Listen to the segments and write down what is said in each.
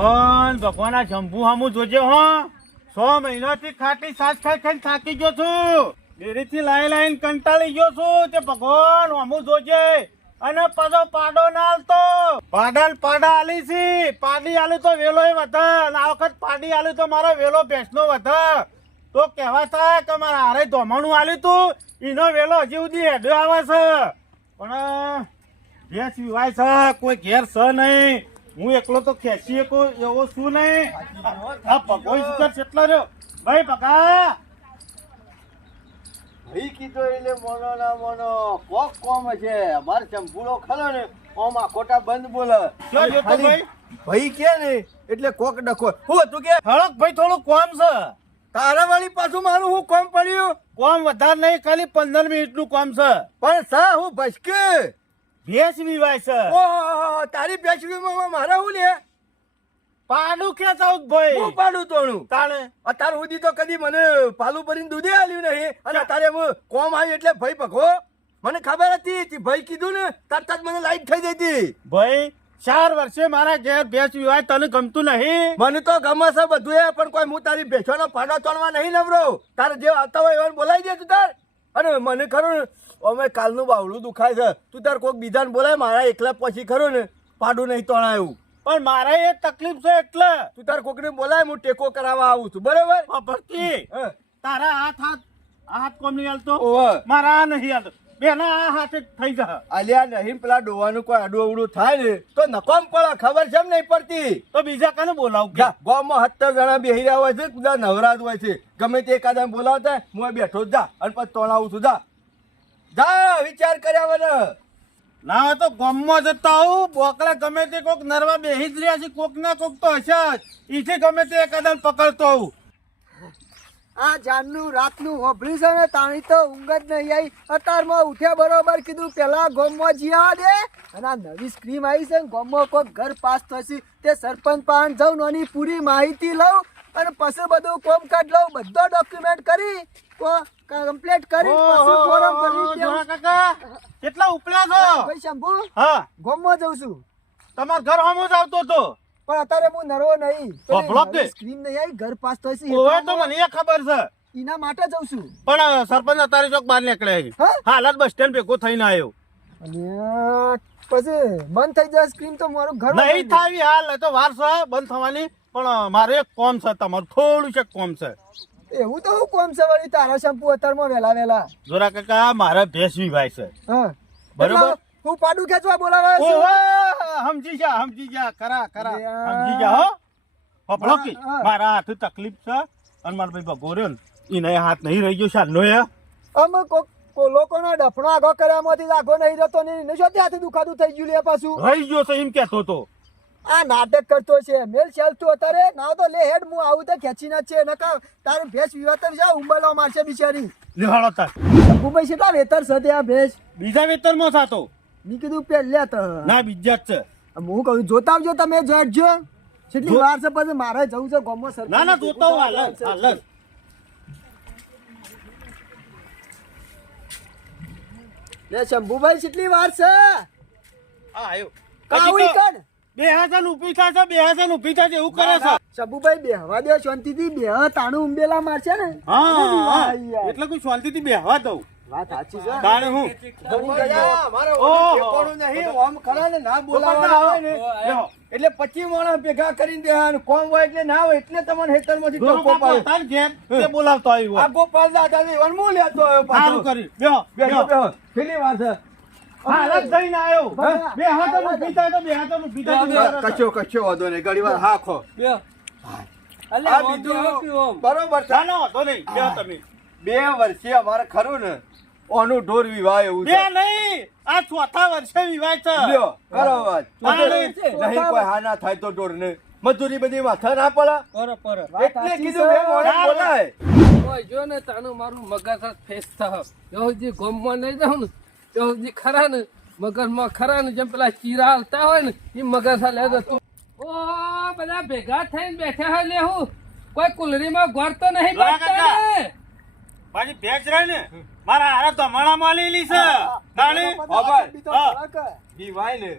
ભગવાન આ શંભુ હામું જોજે હો. 6 મહિનાથી ખાટી સાસ ખાઈને થાકી ગયો છું. ડેરીથી લાઈન કંટાળી ગયો છું. તે ભગવાન હામું જોજે. અને પાછો પાડો ના આલતો. પાડા આલી છે. પાડી આલી તો વેલો વધે. આ વખત પાડી આલી તો મારો વેલો ભેંસનો વધે. તો કહેવા થાય કે મારા હારે ધોમાણું આલ્યું તું એનો વેલો હજી સુધી હેડ્યો આવે છે. પણ ભેંસ વિવાય છે. કોઈ ઘેર છે નહીં. હું એકલો તો ખેંચી કોઈ એવો શું નહીં. આ પગોઈ સુધર કેટલો રહ્યો ભાઈ પગા. ભાઈ કીધો એટલે મોનો ના મોનો કોક કોમ છે. અમારે ચંપુડો ખરો ને ઓમ આ ખોટા બંધ બોલે. ભાઈ કે ને એટલે કોક ડખો. હું તું કે હળક ભાઈ થોડું કોમ છે. તારા વાળી પાછું મારું હું કોમ પડ્યું. કોમ વધારે નહીં, ખાલી 15 મિનિટનું કોમ છે. પણ સા હું ભસકે ભેંસ વિવાય છે. ઓહો તારી બેસવીમાં મારા હું લે પાડું ખેંચાવ ભાઈ. હું પાડું તોણું તાણે અત્યાર સુધી તો કદી મને પાલું ભરીને દૂધે આલ્યું નહીં. અને અત્યારે હું કોમ આવ્યું એટલે ભાઈ પગો મને ખબર હતી. ભાઈ કીધું ને તરત જ મને લાઈટ થઈ જતી. ભાઈ 4 વર્ષે મારા ઘેર ભેંસ વિવાય તને ગમતું નહીં? મને તો ગમે છે બધું એ, પણ કોઈ હું તારી ભેંસોનો પાડો તોડવા નહીં નવરો. તારે જે આવતા હોય એવાને બોલાવી દે તું તાર. અને મને ખરું ને અમે કાલનું બાવળું દુખાય છે. તું તાર કોઈક બીજાને બોલાય. મારા એકલા પછી ખરું ને પાડું નહીં તોડાયું. પણ મારે એ તકલીફ છે એટલે તું તાર કોકને બોલાય હું ટેકો કરાવવા આવું છું. બરાબર ભરતી તારા હાથ કોમ નહીં હાલતો. ઓહો મારા આ નહીં હાલતો. બેના આ હાથે થઈ જાય. અલ્યા નહીં પેલા ડોવાનું કોઈ આડું અવડું થાય ને તો નકામ પડે. ખબર છે નહીં પડતી. તો બીજા કને બોલાવું? ગામમાં 17 જણા બેહી રહ્યા હોય છે. બધા નવરાત હોય છે. ગમે તે એકાદા બોલાવતા હું બેઠો જ જા અને પછી તોડાવું છું. જા વિચાર કર્યા વગર ના હોય તો ગામમાં જતા આવું. બોકડા ગમે તે કોક નરવા બેહી જ રહ્યા છે. કોક ના કોક તો હશે જ. ઈથી ગમે તે એકાદા પકડતો આવું. આ જાનનું રાતનું હોભળી છે ને તાણી તો ઊંઘ જ નહીં આવી. અત્યારમાં ઉઠ્યા બરોબર કીધું પેલા ગોમમાં જીવા દે. અને આ નવી સ્કીમ આવી છે ને ગોમમાં કોઈ ઘર પાસ થશે તે સરપંચ પાન જાઉં નોની પૂરી માહિતી લઉં અને પછી બધું કોમકાજ લઉં. બધો ડોક્યુમેન્ટ કરી કમ્પ્લીટ કરી પછી ફોરમ ભરી જોરા કાકા કેટલા ઉપલા છો? ભાઈ શંભુ હા ગોમમાં જઉં છું. તમાર ઘર હોમો જ આવતો તો. પણ અત્યારે હું નરવો નહીં. સ્કીમ નહીં આવી ઘર પાસ થશે ઓય તો મને ખબર છે. એના માટે જઉં છું. પણ સરપંચ અત્યારે ચોક બહાર નીકળ્યા. હાલત બસ સ્ટેન્ડ ભેગો થઈને આવ્યો. અને પછી બંધ થઈ જાય સ્ક્રીન તો મારું ઘર નહીં થાય હાલ તો વાર છે બંધ થવાની. પણ મારે એક કોમ છે. તમારું થોડું છે કોમ છે. એવું તો હું કોમ છે વળી તારા શેમ્પુ અત્યારમાં વેલા જોરા કાકા મારા ભેંસ વિવાય છે. હા બરોબર. હું પાડું ખેંચવા બોલાવા સમજી જા ખરા સમજી જા હો. પકડો કે મારા હાથ તકલીફ છે અને મારા ભાઈ ભગો રહ્યો ને એને હાથ નહીં રહી ગયો શાલનો એ. અમે લોકોના ડફણો આગો કર્યામાંથી આગો નહીં રહેતો ને એને શું ત્યાંથી દુખાતું થઈ ગયું લે પાછું રહી ગયો છે એમ કહેતો તો. આ નાટક કરતો છે. મેલ ચાલતું અત્યારે ના તો લે હેડ હું આવું તો ખેંચી ના છે નકા તારું ભેંસ વિવાતર છે ઉંબરવા મારશે બિચારી. લેવાડો તાર ભાઈ કેટલા વેતર છે ત્યાં ભેંસ? બીજા વેતરમાં થતો. મેં કીધું પહેલે તો ના બીજા જ છે. હું કહું જોતા આવજો તમે જોજો કેટલી વાર છે પછી મારે જવું છે ગામમાં સર. ના જોતા હું હાલ લે શંભુભાઈ કેટલી વાર છે? આવ્યો કાઉઈ કણ બે હાજર ઊભી થાય એવું કરે છે. શંભુભાઈ બેહવા દે શાંતિથી બેહ તાણું ઉંબેલા મારશે ને. હા એટલે કોઈ શાંતિથી બેહવા દઉં. વાત સાચી છે. તાણે હું એટલે 25 માણસ ભેગા કરીને દેવાનું કોમ હોય એટલે ના હોય એટલે તમને હેતરમાંથી ટોકો પાડે. તાર ઘેર તે બોલાવતો આવ્યો. આ ગોપાલ દાદા ને એવાનું હું લેતો આવ્યો સારું પાછો. કરી બેહો કેટલી વાર છે હાલત થઈને આવ્યો. બે હાથો ઊભી થાય તો બે હાથો ઊભી થાય. કશો વાંધો નહીં. ઘડી વાર હા ખો આ બીજું બરોબર છે. ચાલો વાંધો નહીં. બેહો તમે 2 વર્ષે અમારે ખરું ને ઓનું ઢોર વિવાહ એવું બે નહીં આ ચોથા વર્ષે વિવાહ છે. લ્યો કરો વાત. નહીં કોઈ હા ના થાય તો ઢોર ને મજૂરી બધી માથા ના પડે એટલે કીધું બે મોણે બોલાય. ઓય જો ને તાનું મારું મગજ ફેસ થયો જો જે ગોમમાં નહીં જાઉં ને તો જે ખરા ને મગજમાં ખરા ને જેમ પેલા ચીરા હાલતા હોય ને એ મગજ હાલે તું. ઓ બધા ભેગા થઈને બેઠા હોય લેવું કોઈ કુલરીમાં ગોળ તો નહીં પડતા ને. બાજી ભેંસ રહે ને મારા હારા ધમાણામાં લીલી છે. તાણી વિવાય ને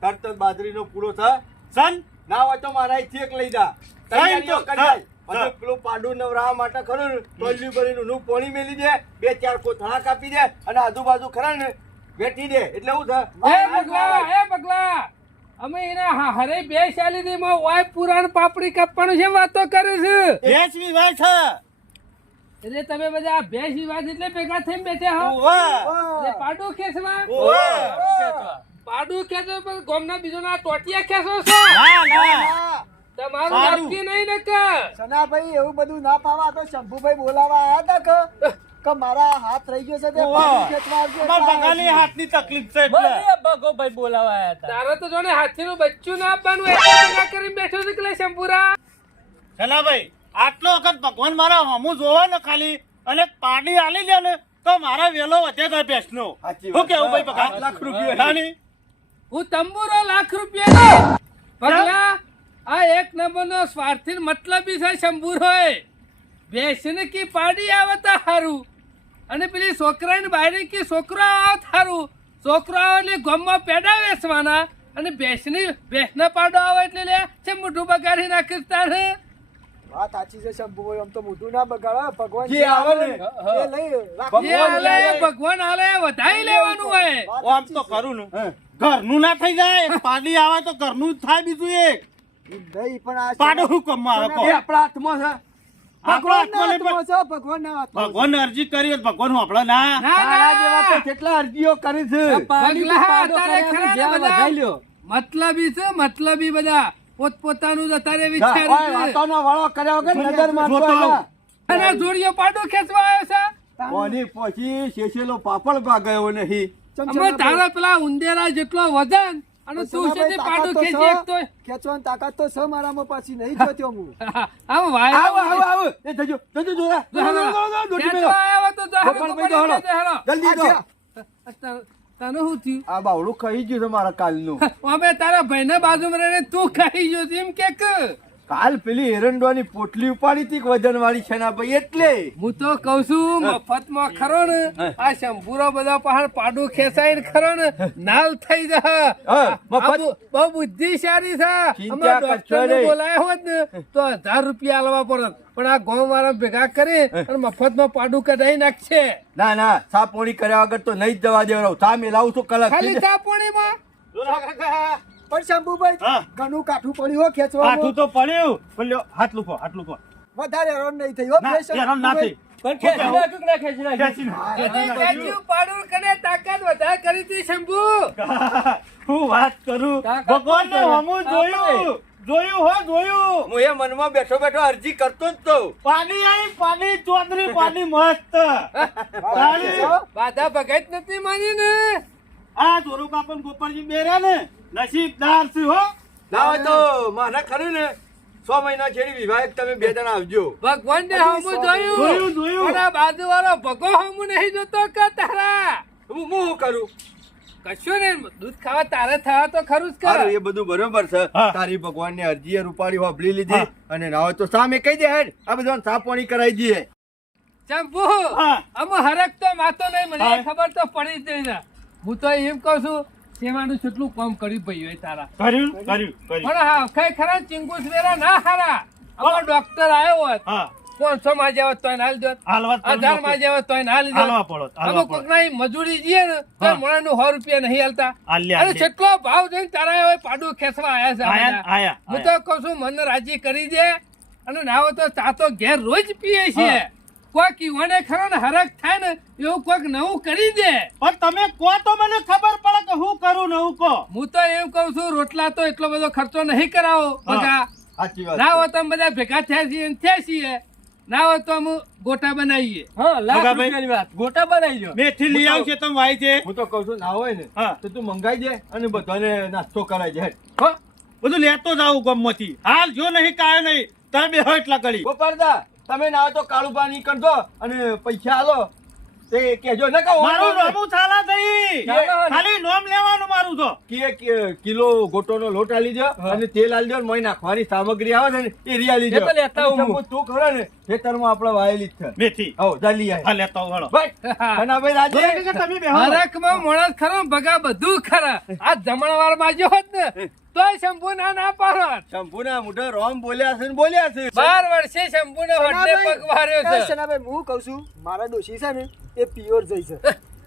તરત જ બાજરીનો પૂરો થાય સન ના હોય તો મારા ચેક લઈ જા તૈયારીઓ કરી હા, જાય અને પેલું પાડું નવરાવા માટે ખરું ને ટોલ્યું ભરીને નું પોણી મેલી દે 2-4 કોથળા કાપી દે અને આજુબાજુ ખરા ને વેઠી દે એટલે હું એ પગલા અમે એના હરે બે ચાલી દી માં ઓય પુરાણ પાપડી કાપવાનું છે વાતો કરે છે ભેંસ વિવાહ છે એટલે તમે બધા ભેંસ વિવાદ એટલે ભેગા થઈને બેઠા હો ઓવા એટલે પાડું ખેંચવા ઓવા પાડું ખેંચો પણ ગોમના બીજો ના ટોટિયા ખેંચો છો ના તમારું પાડું. નક્કી નહીં ને કે સનાભાઈ એવું બધું ના પાવા તો શંભુભાઈ બોલાવા આયા હતા કે મારા હાથ રહી ગયો છે તે ઓવા. પાણી ખેંચવા આવજો અમાર એટલે બગાની આવ્યા હાથની તકલીફ છે એટલે તારે તો જોને હાથીનું બચ્ચું ના આપવાનું એટલે ભેગા કરીને બેઠો છે કે શંભુરા ભાઈ આટલો વખત ભગવાન મારા હમું જોવો ને ખાલી અને પાણી આલી દે ને તો મારા વેલો વધે છે ભેંસનો સાચી શું વાત. કેવું ભાઈ 8 લાખ રૂપિયા. નાની? હું તંબુરો ₹1,00,000 પગલા આ એક નંબરનો સ્વાર્થી મતલબી છે શંભુરો બેસને કી પાડી આવે તો હારું અને પેલી છોકરાની બાયરી કી છોકરો આવે તો હારું છોકરો આવે એટલે ગામમાં પેડા વેચવાના અને ભેંસના પાડો આવે એટલે લે છે મોઢું બગાડી નાખીશ તારે વાત સાચી છે શંભુભાઈ આમ તો મોઢું ના બગાડો ભગવાન જે આવે ને, એ લઈ રાખો. જે હાલે એ ભગવાન હાલે એ વધાઈ લેવાનું હોય વાત આમ સાચી તો છે. કરું ને હે. ઘરનું ના થઈ જાય પાડી આવે તો ઘરનું જ થાય બીજું એક નહીં પણ આ પાડો હું કમ આવે કહો એ આપણા હાથમાં છે આપણો ભગવાનના હાથમાં નહીં હાથમાં છે, ભગવાનના હાથમાં છે. ભગવાન અરજી કરી હોય તો ભગવાન આપણે ના તારા જેવા તો કેટલા અરજીઓ કરી છે પગલા અત્યારે ખરા ને બધા મતલબી છે મતલબી બધા પોતપોતાનું જ અત્યારે ઓય, વિચારે વાતોનો વાળો કર્યા વગર નજર મારતો જોતો હતા. અને જોડિયો પાડો ખેંચવા આવ્યો છે કોની પછી શેષેલો પાપડ ભાગાયો નહીં અમે તારા પેલા ઉંદેરા જેટલો વજન અને તું છે તે પાડો ખેંચી એક તો ખેંચવાની તાકાત તો છે મારામાં પાછી નહીં જોત્યો હું આમ વાય આવો આવો આવો એ જજો જજો જોરા દોડી મેલો આવ્યો તો ગોપાલભાઈ તો હળો. જલ્દી દો તને શું થયું આ બાવળું ખાઈ ગયું છે મારા કાલનું અમે તારા ભાઈને બાજુમાં રહીને તું ખાઈ ગયો છે એમ કે કાલ પેલી એરંડવાની પોટલી ઉપાડી હતી વજન વાળી છે ના ભાઈ એટલે હું તો કઉ છું મફતમાં ખરો ને આ શંભુરો બધા પહાડ પાડું ખેંચાઈને ખરો ને નાલ થઈ જા હા, મફત. બહુ બુદ્ધિશાળી છે ચિંતા અમારા કરશો ડોક્ટર નહીં. બોલાયો હોત ને તો ₹1000 આલવા પડત પણ આ ગામ વાળા ભેગા કરી અને મફતમાં પાડું કઢાઈ નાખશે ના ના સા પોણી કર્યા વગર તો નહીં જ જવા દેવાનો સા મેલાવું છું કલાક ખાલી ચા પાણીમાં પણ શંભુભાઈ હા. ઘણું કાઠું પડ્યું હો ખેંચવામાં. હાથું તો પડ્યું પણ લ્યો, હાથ લૂકો વધારે હેરાન નહીં થઈ હો ના બે શંભુભાઈ. હેરાન ના થઈ ખેંચી કાચું પાડું કને તાકાત વધારે કરી હતી શંભુ હું વાત કરું ભગવાન ને હમું જોયું હું એ મનમાં બેઠો બેઠો અરજી કરતો જ તો પાણી આવી પાણી ચોતરી પાણી મસ્ત તાળી. બાધા ભગત નથી માની ને આ ધોરું કાપન ગોપાલજી બેર્યા ને નસીબદાર છે હો ના હોય તો મારે ખરું ને 6 મહિના છેડી વિવાહ તમે 2 જણા આવજો ભગવાન ને હમું જોયું જોયું. પણ આ બાજુ વાળો ભગો હમું નહીં જોતો કે તારા હું શું કરું કશું ને દૂધ ખાવા તારે થવા તો ખરું જ સારું કર એ બધું બરોબર છે હા. તારી ભગવાન ની અરજી રૂપાળી હોબળી લીધી હા. અને ના હોય તો સામે કહી દે હેડ આ બધું સા પાણી કરાવી દઈએ ચંપુ હા. આમાં હરક તો માતો નહીં મને હા. ખબર તો પડી જ નહીં ને હું તો એમ કહું છું સેવાનું કેટલું કામ કર્યું ભાઈ તારા કર્યું પણ હા કઈ ખરા ચિંગુસ વેરા ના હારા અમારો ડોક્ટર આવ્યો હોત હા 500 માં જેવા તોય હાલ દો હાલવા તો 1000 માં જેવા તોય હાલ દો હાલવા પડો, હાલવા અમે પડો. કોકના મજૂરી જઈએ ને તો હા. મોણાનું ₹100 નહીં હાલતા હાલ્યા, અને હાલ્યા. કેટલો ભાવ જોઈને તારા હવે પાડું ખેંચવા આયા છે આ આયા, બધા. આયા, હું તો કહું છું મને રાજી કરી દે અને ના હોય તો ચા તો ઘેર રોજ પીએ છીએ હા. કોઈક યુવાને ખરો ને હરક થાય ને એવું કોઈક નવું કરી દે પણ તમે કહો તો મને ખબર પડે કે હું કરું ને હું કહો હું તો એમ કહું છું રોટલા તો એટલો બધો ખર્ચો નહીં કરાવો બધા સાચી વાત ના છે. હોય તો અમે બધા ભેગા થયા છીએ ને થયા છીએ ના હોય તો અમે ગોટા બનાવીએ ગોટા બનાવી લો મેથી લઈ આવશે તમે વાય છે હું તો કઉ છું ના હોય ને હા. તો તું મંગાઈ દે અને બધાને નાસ્તો કરાવી દે હેડ. હો, બધું લેતો જાવ ગમમાંથી હાલ જો નહીં કાયો નહીં તમે બે હોય એટલા કરી ગોપાલદા તમે ના હોય તો કાળું પાણી કરજો અને પૈસા આલો તે કેજો ન કહો મારું નોમું ચાલા થઈ ખાલી નોમ લેવાનું મારું તો કિલો ગોટોનો લોટ આલી દો અને તેલ આલી દો મોય નાખવાની સામગ્રી આવે છે ને એ રી આલી દો એ તો લેતા આવું હું. તું ખરો ને ખેતરમાં આપણે વાયેલી જ છે મેથી આવો જલ્દી હા આય લેતો હળો ભાઈ કનાભાઈ રાજે તમે બે હળો. હરકમાં મોણસ ખરો ભગા બધું ખરા આ જમણવાર માં જો હોત ને તોય શંભુ ના પાડત. શંભુના મોઢે રોમ બોલ્યા છે ને બોલ્યા છે 12 વર્ષે શંભુને વડે પગ વાર્યો છે. શનાભાઈ હું કહું છું મારા ડોશી છે ને એ પ્યોર જઈ છે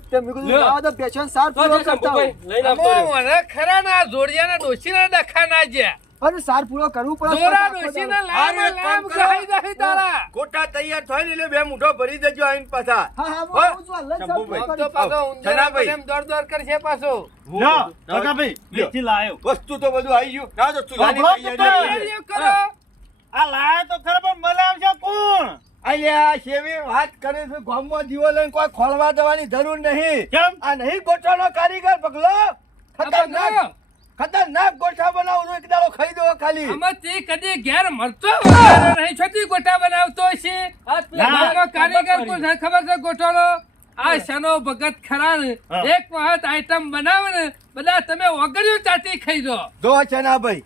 તે મેં કીધું લ્યો. લાવો તો બેચોન સાર પૂરો કરતા હોય લઈને આવતો રહ્યો. મને ખરા ના જોડિયાના ડોશીના ડખા ના જ્યા. અને સાર પૂરો કરવું પડે જોરા આખો ડોશીના દાડો. લામ અરે, લામ કામ કરો. ખાઈ જાય તારા. ગોટા તૈયાર થાય ને એટલે બે મુઠો ભરી દેજો આઈને પાછા હા હા હો? હું છું અલ્લાહ શંભુભાઈ. સાર આમ તો પૂરો કરી. પાછો ઊંધેડા શનાભાઈ. પર એમ દોડ કરશે પાછો. લ્યો, કાકાભાઈ, મેથી લાયો. વસ્તુ તો બધું આવી ગયું ના તો ચૂલાની આપણો તો તૈયારી તૈયારીઓ કરો. આ લાયો તો ખરા પણ મલાવશે કોણ? અલ્યા શેવી વાત કરે છે ગામમાં દીવો લઈને કોઈ ખોલવા જવાની જરૂર નહીં કેમ? આ નહીં ગોઠવાનો કારીગર પગલો ખતરનાક આ ખતરનાક ગોઠા બનાવું છું, એક દાડો ખાઈ દો ખાલી આમાં તે કદી ઘેર મળતો વગેરે નહીં છોતી ગોટા બનાવતો છે. આ પેલા ના. ગામનો કારીગર કોણ છે ખબર છે ગોટાનો? આ શનો ભગત ખરા ને હા. એક વખત આઈટમ બનાવે ને બધા તમે વગર્યું ચાટી ખાઈ દો. જો ચનાભાઈ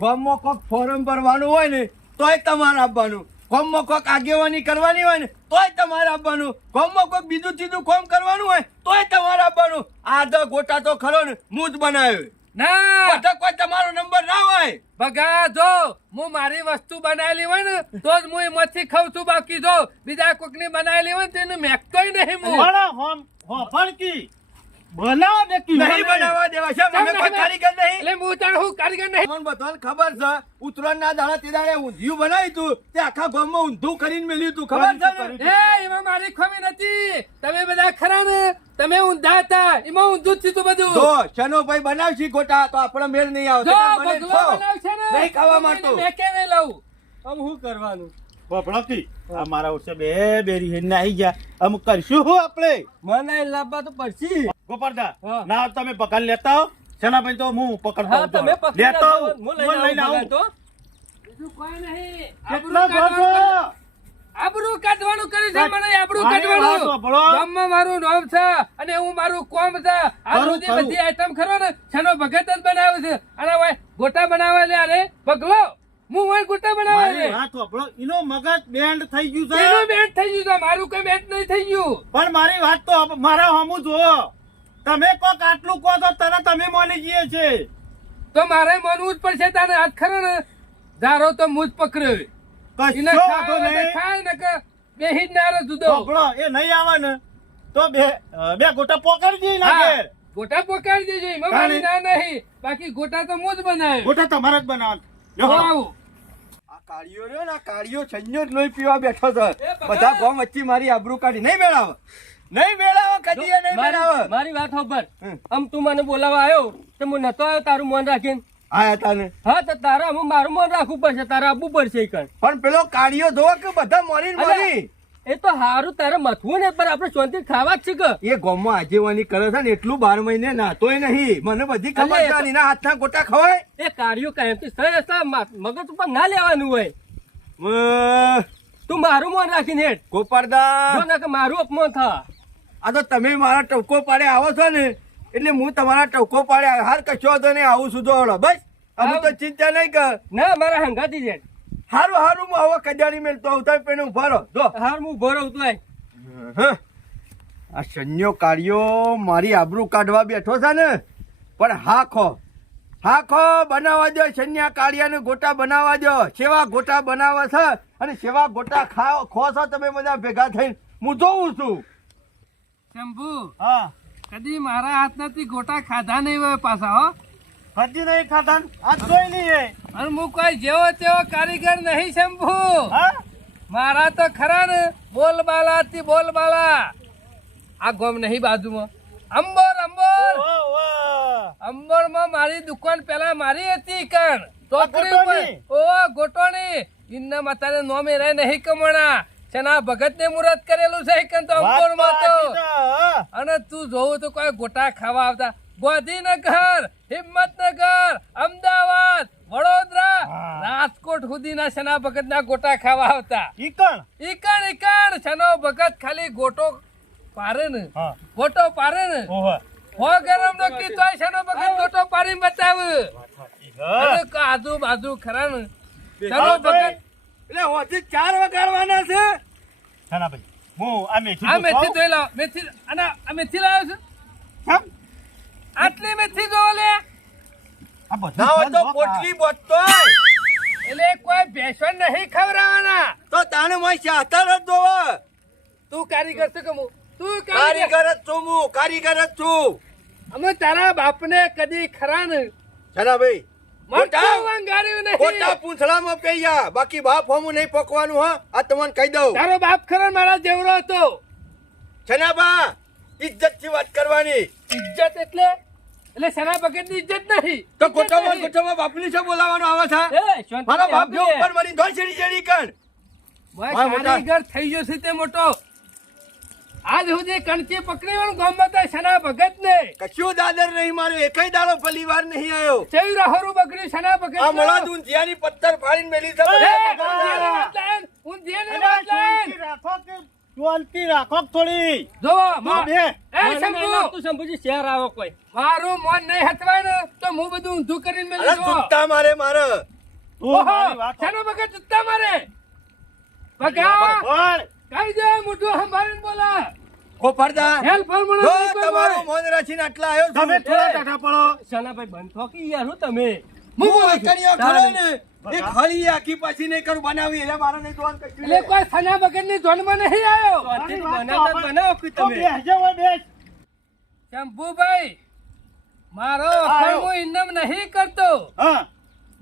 ગામમાં કોક ફોરમ ભરવાનું હોય ને તોય તમારે આપવાનું, ગામમાં કોક આગેવાની કરવાની હોય ને તોય તમારે આપવાનું, ગામમાં કોક બીજું ત્રીજું કામ કરવાનું હોય તોય તમારે આપવાનું. આ તો ગોટા તો ખરો ને હું જ બનાવ્યો, ના બધા કોઈ તમારો નંબર ના હોય. ભગા જો હું મારી વસ્તુ બનાવેલી હોય ને તો જ હું એમાંથી ખાઉં છું, બાકી જો બીજા કોકની બનાવેલી હોય ને તો એનું મેકતોય નહીં હું. પણ ફરકી બનાવો દે કી નહીં બનાવવા દેવા છે, અમે કોઈ કારીગર નહીં. એટલે હું તાર હું કારીગર નહીં. તમને બધાને ખબર છે ઉત્તરાયણના દાડા તે દાડે ઊંધિયું બનાવ્યું તું તે આખા ગામમાં ઊંધું કરીને મેલ્યું તું ખબર છે ને? એ એમાં મારી ખમી નથી. તમે બધા ખરા ને તમે ઊંધા હતા એમાં ઊંધું જ થયું બધું. જો શનોભાઈ બનાવશી ગોટા તો આપણો મેળ નહીં આવે. જો તમે મને ભગલો કહો. બનાવશે ને નહીં ખાવા તો માંગતો. મેં કેને લઉં. આમ શું કરવાનું? બપડકી આ મારા ઉસે બે બેરી હેને આવી ગયા અમુક કરશું હું આપણે મને લાવવા તો પડશે. ગોપાલદા હા. ના તમે પકડ લેતા આવો શનાભાઈ તો હું પકડતો હા, તમે પકડી લેતા રાખો. આવું. હું હું લઈને આવું તો. બીજું કોઈ નહીં. કેટલા આબરૂ ભાગો? કાઢવાનું આબરૂ કાઢવાનું કર્યું છે મને આબરૂ મારી વાત કાઢવાનું. સાંભળો. ગામમાં મારું નામ છે અને હું મારું કોમ છે. આ ખરું, બધી ખરું. બધી આઈટમ ખરો ને છનો ભગત જ બનાવે છે અને હવે ગોટા બનાવવા લે અરે પગલો હું હોય ગોટા બનાવવા મારી લે. વાત સાંભળો. એનો મગજ બેન્ડ થઈ ગયું એનું છે બેન્ટ થઈ ગયું છે મારું કઈ બેન્ટ નહીં થઈ ગયું. પણ મારી વાત તો મારા હમું જુઓ તમે કોક આટલું કહો તો તરત અમે માની જઈએ છે તો મારે માનવું જ પડશે તારે હાથ ખરો ને ધારો તો મુજ પકડ્યો એને કશો ખાવા વાંધો હોય તો નહીં. ખાય ને કે બેહી જ ના રહે જુદો. સાંભળો, એ નહીં આવે ને તો બે ગોટા પોકાડી દઈએ ના હા, ઘેર. ગોટા પકાડી દેજો એમાં મારી ના નહીં બાકી ગોટા તો મુજ બનાવે. ગોટા તમારા જ બનાવવાના. તો લ્યો, આવું. આ કાળિયો રહ્યો ને આ કાળિયો છન્યો જ લોહી પીવા બેઠો છે. એ બકા. બધા ગામ વચ્ચે મારી આબરૂ કાઢી નહીં મેળાવે, નહીં મેળાવે, કદી એ નહીં મેળાવે. મારી વાત ખબર. હમ. આમ તું મને બોલાવા આવ્યો તો હું નતો આવ્યો તારું મન રાખીને. આયા તાને હા તો તારા હું મારું મન રાખવું પડશે, તારે આવવું પડશે ઈ કણ. પણ પેલો કાળિયો જોવો કે બધા મરીને મરી. એ તો હારું તારે મથવું ને પણ આપણે શાંતિ ખાવા જ છે કે. એ ગામમાં આજેવાની કરે છે ને એટલું 12 મહિને નાતોય નહીં. મને બધી ખબર અલે, છે. એના હાથના ગોટા ખવાય. એ કાર્યો કાયમથી સહી હશે, મગજ ઉપર ના લેવાનું હોય. તું મારું મન રાખીને હેડ. ગોપાળદા જો ના કે મારું અપમાન થા. આ તો તમે મારા ટવકો પાડે આવો છો ને એટલે હું તમારા ટવકો પાડે હાર કશો હતો ને આવું સુધો હળો બસ. અમે તો ચિંતા નહીં કર. ના મારા હંગાતી જ હેડ. હારું હારું હું હવે કજાડી મેળતો આવતા પેને ઉભા રહો. જો હાર હું ભરો તું આય. હં. આ શન્યો કાઢ્યો મારી આબરૂ કાઢવા બેઠો છે ને પણ હાખો બનાવવા દો. શન્યા કાળિયાને ગોટા બનાવવા દો. સેવા ગોટા બનાવે છે અને સેવા ગોટા ખો છો તમે બધા ભેગા થઈને. હું જોઉં છું. શંભુ હા કદી મારા હાથનાથી ગોટા ખાધા નહીં હોય પાછા હો. કદી નહીં ખાતા ને? આજ જોઈ લઈએ. અને હું કોઈ જેવો તેવો કારીગર નહીં શંભુ. હા મારા તો ખરા ને બોલબાલા થી બોલબાલા. આ ગોમ નહીં બાજુમાં અંબર અંબર માં મારી દુકાન પેલા મારી હતી કણ ચોકડી ઉપર. ગોટોની? ઓ ગોટોની ઇન્ના માતાને નોમે રહે નહીં કમણા છના ભગત ને મુરત કરેલું છે કણ તો અંબર માં તો. અને તું જોવું તો કોઈ ગોટા ખાવા આવતા ગાંધીનગર, હિંમતનગર, અમદાવાદ, વડોદરા, રાજકોટ સુધીના શના ભગત ના ગોટા ખાવા આવતા. ઈકણ ઈકણ શનો ભગત ખાલી ગોટો પારે ને હા ગોટો પારે ને ઓહો હો ગરમ નો કીધો શનો ભગત ગોટો પાડીને બતાવ. અને આજુબાજુ ખરા ને શનો ભગત એટલે હોથી 4 વગાડવાના છે. શનાભાઈ હું આ મેથી આ તો મેથી ખાઉં. જોઈ લાવ મેથી અને આ મેથી લાવ્યો છે કેમ? આટલી મેથી જો લે. આ બધું ના હોય તો ખાધું, પોટલી બોતોય. એટલે કોઈ ભેંસો નહીં ખવડાવવાના. તો તાણે મોય ચાતર જ જોવે. તું કારીગર છે કે હું? તું કારીગર જ છું હું, કારીગર જ છું. અમે તારા બાપને કદી ખરા ને ચલા ભાઈ મોટા વંગાર્યું ખોટા નહીં. પૂંછડામાં પેયા, બાકી બાપ હોમું નહીં પકવાનું. હા આ તમને કહી દઉં. તારો બાપ ખરો મારા જેવડો હતો. છનાબા ઇજ્જતથી વાત કરવાની. ઇજ્જત એટલે સના ભગતની ઇજ્જત નહીં. તો ગોઠવમાં બાપની છે બોલાવાનો આવે છે. એ, શાંતિ મારા બાપ જો આપજે. ઉપર મરી ધોઈ છેડી છેડી કર. મોય કારીગર થઈ ગયો છે તે મોટો. આજ સુધી કણકી પકડીવાનું ગામમાં તો સના ભગત ને કશું દાદર નહીં માર્યો, એકય દાડો પલીવાર નહીં આવ્યો. ચઈ રહરું બગડ્યું સના ભગત. આ મળા દુંધિયાની પથ્થર ફાડીને મેલી છે. શાંતિ રાખો કે શાંતિ રાખો થોડી. જોવો તું બે. મને નહીં લાગતું શંભુજી શહેર આવો કોઈ. મારું મન નહીં હતવાય ને તો હું બધું ઊંધું કરીને અરે મેલી દઉં. સુત્તા મારે મારે. તું મારી વાત સનો ભગત જુત્તા મારે ભગા સાંભળ. કઈ દે મોટું સંભાળીને બોલા. ખોફરદા હેલ્પ ફોર મને જો નહીં કોઈ તમારું બોલે. મોન રાખીને આટલા આવ્યો છું. તમે થોડા ટાટા પડો. શાનાભાઈ બંધ થો કે યાર હું તમે. હું એકણીઓ ખરો ને બગા. એક હળી આખી પાછી નહીં કરું બનાવી એટલે મારે નહીં જોવાનું કશું એટલે કોઈ સના ભગત ની જોનમાં નહીં આવ્યો. શાંતિથી મારી વાત બનાવતા સાંભળ. બનાવો કે તો તમે. બેસજે હોય બેસ. શંભુભાઈ મારો આયો. હું ઇનામ નહીં કરતો. હા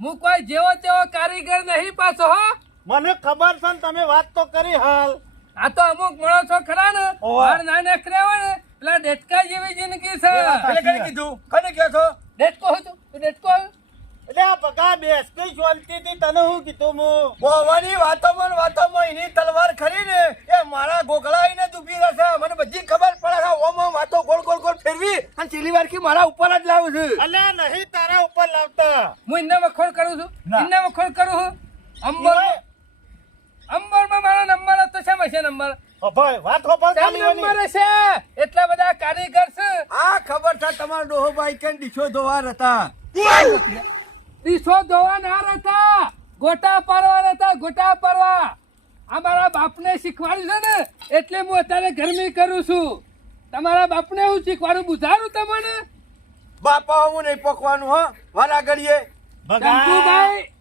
હું કોઈ જેવો તેવો કારીગર નહીં પાછો હો. મને ખબર છે ને તમે વાત તો કરી હાલ. આ તો અમુક માણસો ખરા ને ઓવે. બાર ના નીકળ્યા હોય ને પેલા ડેટકા જેવી જિંદગી છે. એટલે કઈ કીધું કને કહો છો? ડેટકો હતું તું ડેટકો આવ્યો? એટલે આ બગા બેસ કઈ શાંતિથી તને હું કીધું હું. બોવાની વાતોમાં એની તલવાર ખરી ને એ મારા ગોગળા આઈને જ ઊભી રહેશે. મને બધી ખબર પડે છે. ઓમ ઓમ વાતો ગોળ ગોળ ગોળ ફેરવી અને છેલ્લી વાર કે મારા ઉપર જ લાવું છું. અલ્યા નહીં તારા ઉપર લાવતા. હું ઇન્ના વખોડ કરું છું. ના. ઇન્ના વખોડ કરું છું. અંબરમાં મારો નંબર હતો. શેમાં છે નંબર? ભાઈ વાત ખબર શેમ નંબર છે? એટલા બધા કારીગર છે. આ ખબર છે તમારા ડોહોભાઈ કે ડીશો ધોવાર હતા. ત્રીસો ધોવા ના હતા. ગોટા પાડવા હતા. ગોટા પાડવા આ મારા બાપને શીખવાડ્યું છે ને એટલે હું અત્યારે ગરમી કરું છું. તમારા બાપને હું શીખવાડું બુઝારું તમને. બાપા હું નહીં પકવાનું હો વાલા ઘડીએ.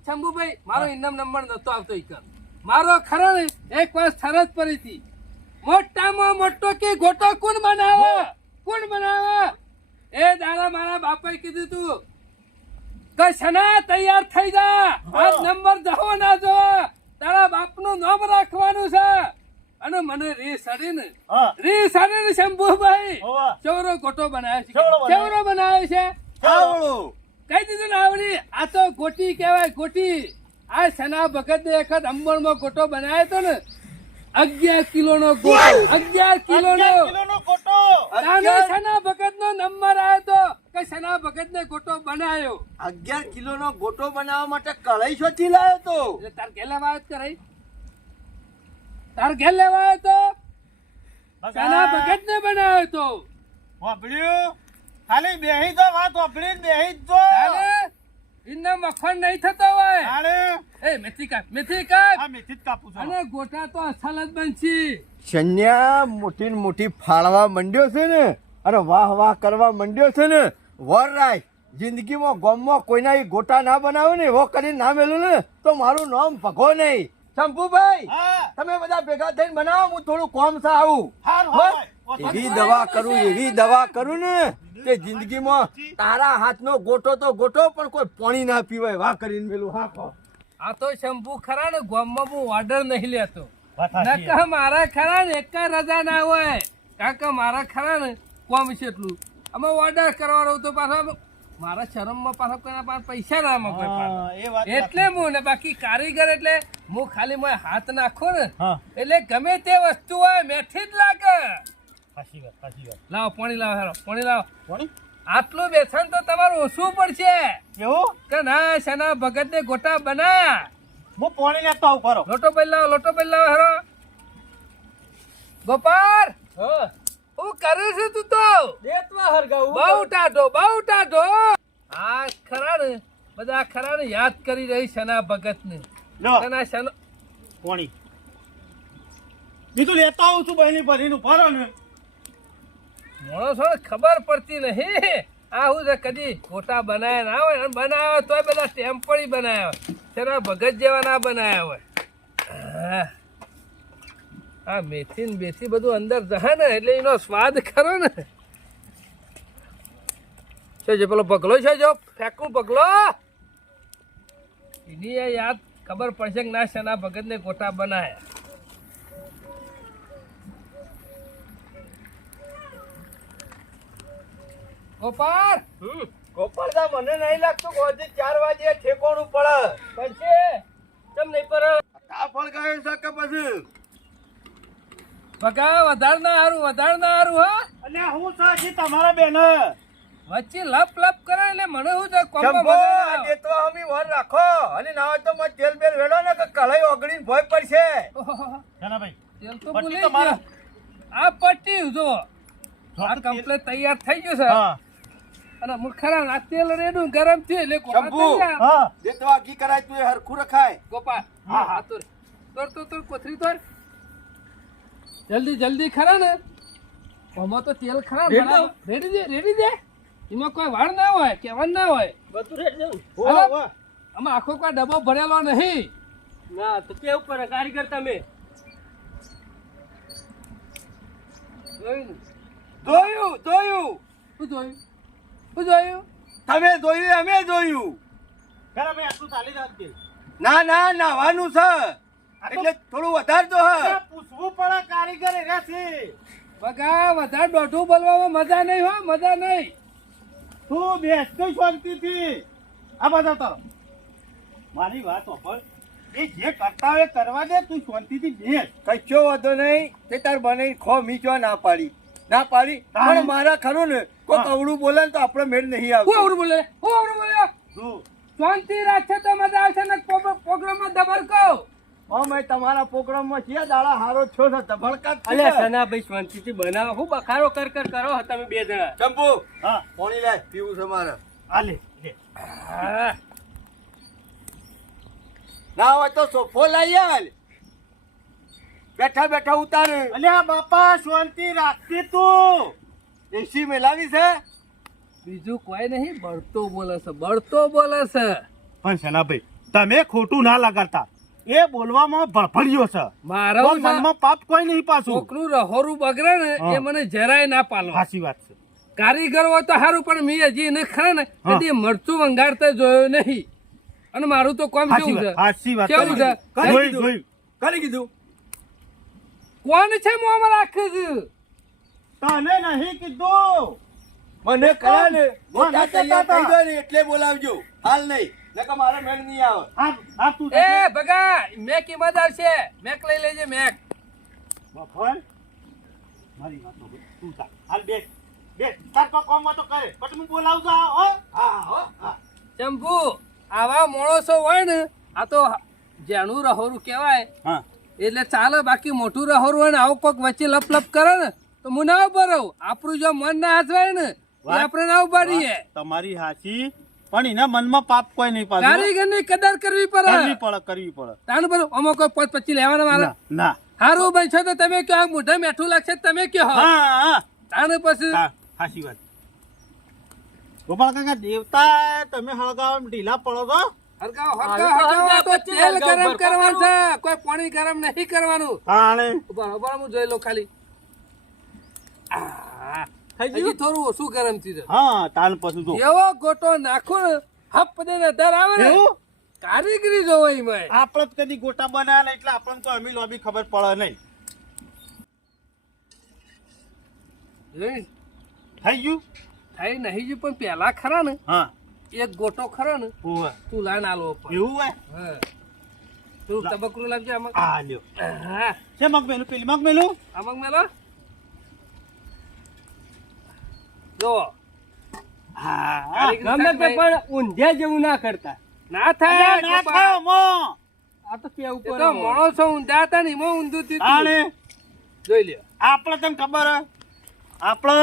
શંભુભાઈ મારો ઇનામ નંબર નતો આવતો. ઈકર મારો ખરો ને એક વાર શરત પડી હતી. મોટામાં મોટો કે ગોટો કોણ બનાવે? કોણ બનાવે? એ દાડા મારા બાપાએ કીધું તું કે સના તૈયાર થઈ જા. આ નંબર જવો ના જો તારા બાપનું નામ રાખવાનું છે. અને મને રી સડીને શંભુભાઈ હોવે. ચૌરો ગોટો બનાવ્યો છે. ચૌરો બનાવ્યો. ચૌરો બનાવ્યો છે. આવડું કઈ દીધું ને આવડી. આ તો ગોટી કહેવાય ગોટી. આ સના ભગત ને વખત અંબરમાં ગોટો બનાવ્યો તો ને 11 કિલોનો ગોટો. 11 કિલોનો. 11 કિલોનો ગોટો. તાનો સના ભગત નો નંબર આવ્યો તો કે સના ભગત ને ગોટો બનાવ્યો. 11 કિલોનો ગોટો બનાવવા માટે કળાઈ શોધી લાવ્યો તો. એટલે તાર ઘેર લેવા આવ્યો તો કરાઈ? તાર ઘેર લેવા આવ્યો તો સના ભગત ને બનાવ્યો તો. વાપર્યું? ખાલી બેહી તો વાત વાપરી બેહી તો. તારે ઇન્ના મખણ નહીં થતો હોય. તારે એ મેથી કાપ મેથી કાપ. આ મેથી જ કાપું છું. અને ગોટા તો અસલ જ બનશે. શન્યા મોટી ને મોટી ફાળવા માંડ્યો છે ને અને વાહ વાહ કરવા માંડ્યો છે ને. વરરાય જિંદગીમાં ગામમાં કોઈના ઈ ગોટા ના બનાવે ને એવો કરીને ના મેલું ને તો મારું નામ ભગો નહીં. શંભુભાઈ હા તમે બધા ભેગા થઈને બનાવો. હું થોડું કોમ છે આવું. હાર હો? હોય. એવી દવા કરું ને કે જિંદગીમાં તારા હાથનો ગોટો તો ગોટો પણ કોઈ પાણી ના પીવાય. વાહ કરીને મેલું હા કહો. આ તો શંભુ ખરા ને ગામમાં હું ઓર્ડર નહીં લેતો. વાત સાચી. નકર મારા ખરા ને એક રજા ના હોય. કારણ કે મારા ખરા ને કોમ છે એટલું. અમે ઓર્ડર કરવાનો તો પાછા મારા શરમમાં પાછા કોઈના પાસે પૈસા ના મગવે હા, એ વાત એટલે હું ને બાકી કારીગર એટલે હું ખાલી મોય હાથ નાખો ને હા એટલે ગમે તે વસ્તુ હોય મેથી જ લાગે. સાચી વાત સાચી વાત. લાવો પાણી લાવો હેરો પાણી લાવો. કોની? આટલું બેસન તો તમારું ઓછું પડશે એવું? કે ના સના ભગત ને ગોટા બનાયા. હું પાણી લેતો આવું કરો. લોટો બેલ લાવો હેરો. ગોપાલ હા, હું કરે છે તું તો દેતવા હરગાવું. બહુ ટાઢો. આ ખરા ને બધા ખરા ને યાદ કરી રહી સના ભગત ને. લો સના પાણી બીજું લેતો આવું છું બહેની ભરીનું ફરો ને. માણસો ખબર પડતી નહીં. આ હું છે કદી ખોટા બનાયા ના હોય, અને બનાવ્યા હોય તોય બધા ટેમ્પરી બનાવ્યા હોય, તેના ભગત જેવા ના બનાવ્યા હોય. આ મેથી ને બેથી બધું અંદર જહે ને એટલે એનો સ્વાદ ખરો ને. છે જે પેલો પગલો છે, જો ફેંકું પગલો, એની એ યાદ ખબર પડશે કે ના શેના ભગત ને ગોટા બનાયા. ગોપાલ, ગોપાલદા મને નહીં લાગતું કે હજી 4 વાગે ઠેકોણું પડે. પડશે કેમ નહીં પર આ ફળ ગયો છે કે પછી ભગા વધાર ના હારું, વધાર ના હારું. હા, અને હું છે હજી તમારા બેન વચ્ચે લપ લપ કરે એટલે મને શું છે કોમ્બો શંભો, મજા ના આવે. આ તો અમી વર રાખો અને ના હોય તો મત તેલ બેલ વેડો ને કે કલાઈ ઓગળીને ભોય પડશે. ઓહોહો, ભાઈ તેલ તો પટ્ટી ભૂલી તો મારા. ગયા. આ પટ્ટી જો આ કમ્પ્લેટ તૈયાર થઈ ગયું છે. હા અને મુખરા આ તેલ રેડું ગરમ થયું એટલે ગોપા શંભુ. તૈયાર. હા જે તો આખી કરાય તું એ હરખું રખાય. ગોપા, હા, હા તોર તોર કોથરી તોર, જલ્દી જલ્દી ખરા ને. આમાં તો તેલ ખરા રેડી દો. બરાબર. રેડી દે. એમાં કોઈ વાળ ના હોય, કહેવાનું ના હોય. બધું રેડ દેવું. વાહ, વાહ. આમાં આખો કોઈ ડબ્બો ભરેલો નહીં. ના તો કેવું પડે કારીગર તમે. જોયું ને? જોયું જોયું શું જોયું? શું જોયું? તમે જોયું અમે જોયું. ખરા ભાઈ આટલું ચાલી રાખજે. ના ના નાવાનું છે એટલે થોડું વધારે તો હ. પૂછવું પડે કારીગર એના છે. બગા વધારે દોઢું બોલવામાં મજા નહીં હો, મજા નહીં. તું બેસતો શાંતિથી. આ બધા તારો મારી વાત સાંભળ. એ જે કરતા હોય એ કરવા દે, તું શાંતિથી બેસ. કશો વાંધો નહીં. તે તાર બને ખો મીચો ના પાડી પણ મારા ખરું ને કોઈ કવડું બોલે ને તો આપણે મેળ નહીં હું આવતો. આવડું બોલે, હું આવડું બોલે. જો શાંતિ રાખશે તો મજા આવશે ને પ્રોગ્રામમાં દબર કહો. અમે તમારા પ્રોગ્રામમાં છે દાડા હારો છો ને ધબડકા જ અલ્યા છે. સનાભાઈ શાંતિથી બનાવો. હું બખારો કર કરો તમે બે જણા. શંભુ, હા પાણી લાય પીવું છે મારે. આ લે લે. ના હોય તો સોફો લઈ આલ. બેઠા બેઠા ઉતારે. અલ્યા બાપા શાંતિ રાખતી તું. એસી મેલાવી છે. બીજું કોઈ નહીં, બળતો બોલે છે, બળતો બોલે છે. પણ સેનાભાઈ તમે ખોટું ના લગાડતા. એ બોલવામાં ભડભડિયો છે. મારા કોઈ મનમાં પાપ કોઈ નહીં પાછું. છોકરું રહોરું બગડે ને હા. એ મને જરાય ના પાલો. સાચી વાત છે. કારીગર હોય તો સારું, પણ મેં હજી એને ખરા ને હા. કદી મરચું વંગાડતા જોયો નહીં. અને મારું તો કામ સાચી કેવું છે? વાત સાચી વાત. કેવું છે? જોઈ જોઈ. કરી કીધું કોણ છે મોમાં રાખે છે? તને નહીં કીધું. મને કરા ને મોટા તૈયાર હતા. થઈ ગયો ને એટલે બોલાવજો. હાલ નહીં નકર મારો મેળ નહીં આવે. આ તું એ ભગા મેક કિંમત આવશે. મેક લઈ લેજે મેક. બફર મારી વાત તો તું જા. હાલ બેસ બેસ. તાર પર કોમમાં તો કરે પછી હું બોલાવતો હો. હા હો હા. ચંપુ, આવા માણસો હોય ને આ તો જેનું રહોરું કહેવાય હા એટલે ચાલે. બાકી મોટું રહોરું હોય ને આવું કોક વચ્ચે લપ લપ કરે ને તો હું ના ઉભા રહું. આપણું જો મન ના હાથવાય ને એ વાત- આપણે ના ઉભા રહીએ. તમારી હાચી, પણ એના મનમાં પાપ કોઈ નહીં પાછું. કારીગર ની કદર કરવી કરવી પડે. પડે કરવી પડે. તાનું બધું આમાં કોઈ 5-25 લેવાના મારે. ના ના. હારું બનશો તો તમે કયો, આ મોઢા મેઠું લાગશે તો તમે કયો. હા હા તાનું પછી હા સાચી વાત. ગોપાલ કાકા દેવતા તમે હળગાવ ઢીલા પડો છો. હરગાવ હરગાવ, હરગાવ તો પછી તેલ હરગાવ ગરમ ભરતા કરવાનું છે, કોઈ પાણી ગરમ નહીં કરવાનું. તાણે ઉભા રહો, ઉભા રહો, હું જોઈ લઉં ખાલી. થઈ હજી ગયું? થોડું ઓછું ગરમ થયું છે. હા તાન પછી જો એવો ગોટો નાખો ને હપ દે ને દર આવે ને એવું? કારીગરી જોવો એમાં. આપણે જ કદી ગોટા બનાવ્યા ને એટલે આપણને તો અમી લોબી ખબર પડે નહીં. જોઈ? થઈ ગયું. થઈ નહીં ગયું પણ પેલા ખરા ને હા એક ગોટો ખરા ને ઓવે. તું લાઈન આલો ઉપર. એવું હોય. હા. તું તબકરું લાવજે આમાં. આ લ્યો હા, છે મગ મેલું પેલી મગ મેલું. આમાં મેલો. જો હા ગમે તે પણ ઊંધ્યા જેવું ના કરતા. ના થાય અલ્યા, ના ગોપા. ખાઓ મો. આ તો કેવું એ પડે. તો માણસો ઊંધા હતા ને એમાં ઊંધું થયું હતું. તાણે જોઈ લ્યો. આપણે તને ખબર હે આપણે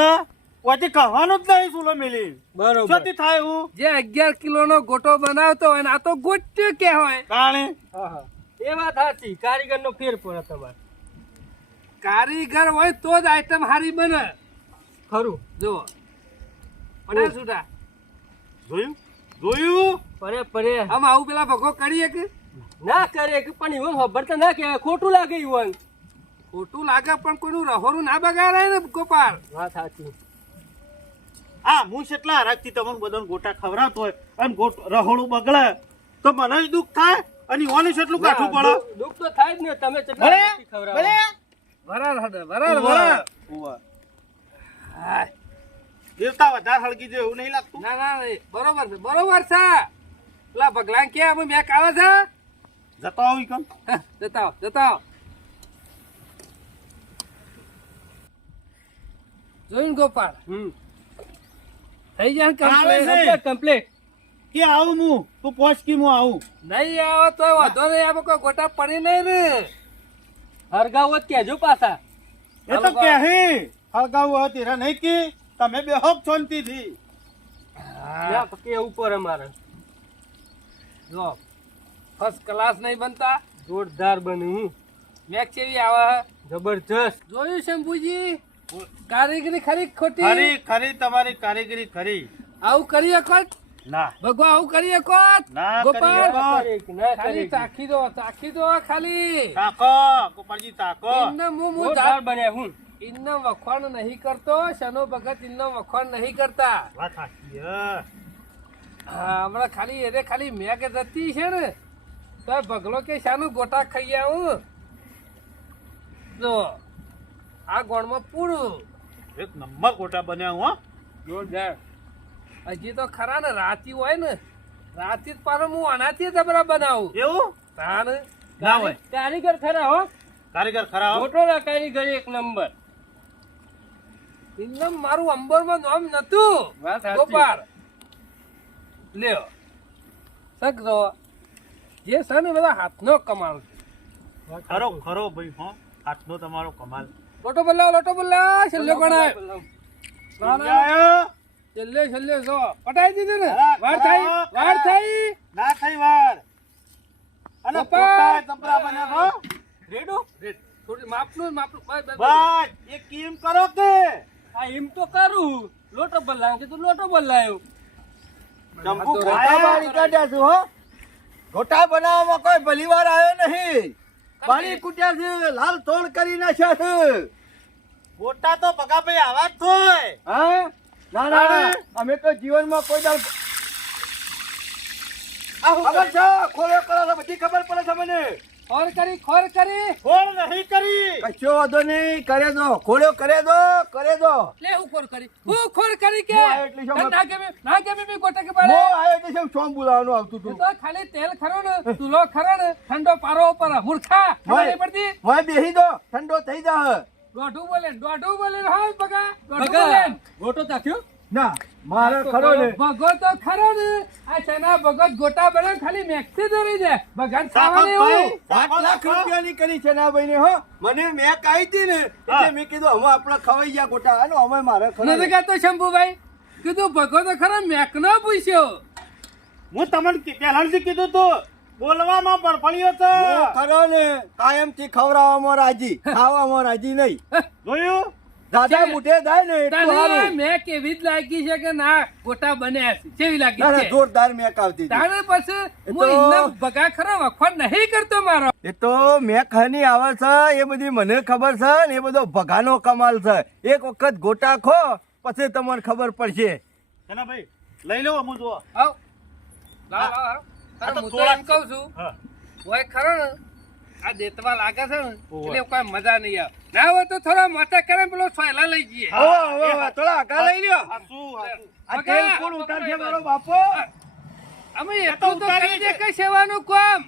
ઓથી કહેવાનું જ નહીં સુલો મેલી. બરોબર. શોથી થાય એવું. જે 11 કિલોનો ગોટો બનાવતો હોય ને આ તો ગોટ્યો કહેવાય. તાણે હા, હા. એ વાત સાચી. કારીગરનો ફેર પડે તમારે. કારીગર હોય તો જ આઈટમ સારી બને. ખરું. જો પડા છૂટા જોયું જોયું પરે પરે આમ આવું પેલા ભગો કરીએ કે ના કરે કે પણ ઈવન ખબર તો ના કે ખોટું લાગે ઈવન. ખોટું લાગે પણ કોઈનું રહોરું ના બગાડાય ને ગોપાલ. વાત સાચી. આ હું કેટલા હરાકથી તમને બધાને ગોટા ખવડાવતો હોય અને રહોડું બગડે તો મને જ દુઃખ થાય અને ઓને કેટલું કાઠું પડે. દુઃખ તો થાય જ ને. તમે કેટલા ભલે, વ્યક્તિ ખવડાવો. ભલે. વરાળ હડે વરાળ વરાળ. હાય. દેવતા વધારે હળગી જાય એવું નહીં લાગતું. ના ના નહીં. બરોબર છે બરોબર છે. પેલા ભગલાન કે અમે મેક આવે છે. જતો આવી કમ જતાઓ જતાઓ જોઈને ગોપાલ થઈ જાય આવે છે. Complete complete. કે આવું હું તું પોચ કી હું આવું નહીં આવો તો વાંધો નહીં. આમાં કોઈ ગોટા પડી નહીં ને. હરગાવો જ કહેજો પાછા. એ તો કે હળગાવું હતી રે નહીં કી તમે બે હોક શાંતિથી યા તો કેવું પડે મારે. જો ફર્સ્ટ ક્લાસ નહીં બનતા. જોરદાર બન્યું. મેક કેવી આવે જબરજસ્ત. જોયું શંભુજી કારીગરી ખરી કે ખોટી ખરી ખરી તમારી કારીગરી ખરી આવું કરીએ કોટ ના ભગવા આવું કરીએ કોટ ના ગોપાલ કરીએ. કરે કે ના ખાલી કરે. ચાખી દો ખાલી તાકો ગોપાલજી તાકો ઇન્ને હું જોરદાર બન્યા હું. ઇન્ને વખોણ નહીં કરતો શનો ભગત ઇન્ને વખોણ નહીં કરતા. વાત સાચી હે. હા, હમણાં ખાલી એને ખાલી મેં કે જતી છે ને તો ભગલો કે શાનું ગોટા ખાઈ આવું. જો આ ગોળમાં પૂરું એક નંબર ગોટા બન્યા હો જોરદાર. હજી તો ખરા ને રાતી હોય ને રાતી જ પાછો હું આનાથી જબરા બનાવું એવું તાન ના હોય કારીગર ખરા હો. કારીગર ખરા હો. મોટો ના કારીગર એક નંબર. ઇન્નમ મારું અંબરમાં નામ નતું વાત સાચી. ગોપાલ લ્યો સગજો જે છે ને બધા હાથનો કમાલ છે. ખરો ખરો ભાઈ હો હાથનો તમારો કમાલ લોટો બોલાવ છેલ્લે ગણાય સમજાયો? છેલ્લે જો પટાઈ દીધું ને હા, વાર ખરા, થઈ વાર ખરા. થઈ ના થઈ વાર અને ગોપાલ. ગોટા ચપરા બન્યા છો રેડો. થોડી માપનું બસ, બસ, બસ. બસ એ કેમ કરો કે આ એમ તો કરું. લોટો બદલાયો કે તું લોટો બદલાયો. ચંપુ ગોટા ખાયા? બાળી કાઢ્યા છું હો ગોટા બનાવવામાં કોઈ ભલીવાર આવ્યો નહીં. બાળી કૂટ્યા છે લાલ તોડ કરી નાખ્યા છે. ગોટા તો ભગાભાઈ આવા જ થોય હા ના ના અમે તો જીવનમાં કોઈ દાડ ખબર છે ખોળ્યો કરો છો બધી ખબર પડે છે મને. ખોર કરી ખોળ નહીં કરી કશો વાંધો નહીં કરે દો ખોળ્યો કરે દો લે હું ખોર કરી કે હું આ એટલી સમજ- ના ગમે બી ગોટા કે મો પાડે આવ્યો એટલે શું સોમ બોલાવવાનું આવતું એ હતું તો ખાલી તેલ ખરો ને ચૂલો ખરો ને ઠંડો પારો ઉપર મૂર્ખા ખબર નહીં પડતી હોય બેહી દો ઠંડો થઈ જા. દોઢું બોલે હા બગા દોઢું બગા, બોલે ગોટો તાક્યો. ના મારે ખરો ને ભગો તો ખરો ને આ ચના ભગત ગોટા બને ખાલી મેક્સી દોરી દે ભગત ખાવાની સાફકભાઈ, એવું 8 લાખ રૂપિયાની કરી છે ના ભાઈ ને હો મને મેક આવી હતી ને એટલે મેં કીધું અમે આપણા ખવાઈ ગયા ગોટા અને અમે મારે ખરો નથી કહેતો શંભુભાઈ કીધું ભગો તો ખરો મેક નો પૂછ્યો હું તમને પહેલાથી કીધું તું બોલવામાં પડફળ્યો છે હું ખરો ને કાયમથી ખવડાવવામાં રાજી ખાવામાં રાજી નહીં જોયું દાદા મુઠે થાય ને એટલું તને સારું. મેં કેવી જ લાગી છે કે ના ગોટા બન્યા છે કેવી લાગી ના ના છે જોરદાર મેક આવતી હતી. તારે પછી એ હું તો- ઇન્ના ભગા ખરો વખોડ નહીં કરતો મારો એ તો મેક હની આવે છે એ બધી મને ખબર છે ને એ બધો ભગાનો કમાલ છે. એક વખત ગોટા ખો પછી તમને ખબર પડશે. એના ભાઈ લઈ લો અમુ જુઓ આવ લાવ લાવ આ તો હું તો થોડાક એમ કહું છું હા હોય ખરો ને આ દેતવા લાગે છે ને ઓવે. એટલે કોઈ મજા નહીં આવે ના હોય તો થોડા મોટા કરે પેલો સોયલા લઈ જઈએ હા. થોડા આગા લઈ લ્યો. આ શું આ તેલ કોણ ઉતારશે મારો બાપો? અમે એટલું તો કરી દે કે સેવાનું કામ